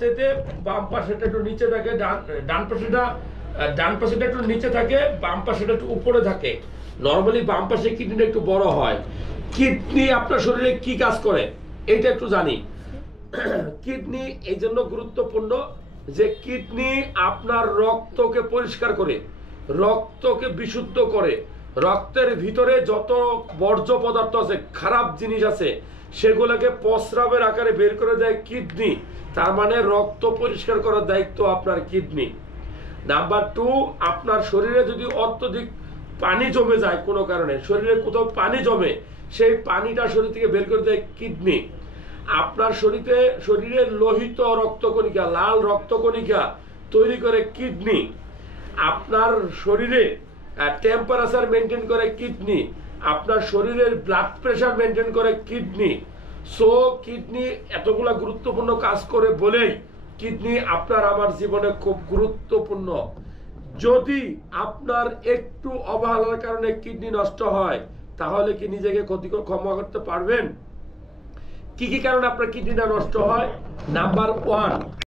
সেতে বাম পাশেটা একটু নিচে থাকে, ডান পাশেটা একটু নিচে থাকে, বাম পাশেটা একটু উপরে থাকে। নরমালি বাম পাশে কিডনিটা একটু বড় হয়। কিডনি আপনার শরীরে কি কাজ করে এটা একটু জানি। কিডনি এই জন্য গুরুত্বপূর্ণ যে কিডনি আপনার রক্তকে পরিষ্কার করে, রক্তকে বিশুদ্ধ করে। রক্তের ভিতরে যত বর্জ্য পদার্থ আছে, খারাপ জিনিস আছে, সেগুলোকে প্রস্রাবের আকারে বের করে দেয় কিডনি। তার মানে রক্ত পরিষ্কার করার দায়িত্ব আপনার কিডনি। নাম্বার 2, আপনার শরীরে যদি অত্যধিক পানি জমে যায় কোনো কারণে, শরীরে কোথাও পানি জমে, সেই পানিটা শরীর থেকে বের করে দেয় কিডনি। আপনার শরীরে লোহিত রক্তকণিকা, লাল রক্তকণিকা তৈরি করে কিডনি। আপনার শরীরে টেম্পারেচার মেনটেন করে কিডনি। আপনার শরীরের ব্লাড প্রেশার মেনটেন করে কিডনি। সো কিডনি এতগুলা গুরুত্বপূর্ণ কাজ করে বলেই কিডনি আপনার আমার জীবনে খুব গুরুত্বপূর্ণ। যদি আপনার একটু অবহেলার কারণে কিডনি নষ্ট হয়, তাহলে কি নিজেকে ক্ষমা করতে পারবেন? কি কি কারণে আপনার কিডনিটা নষ্ট হয়? নাম্বার 1,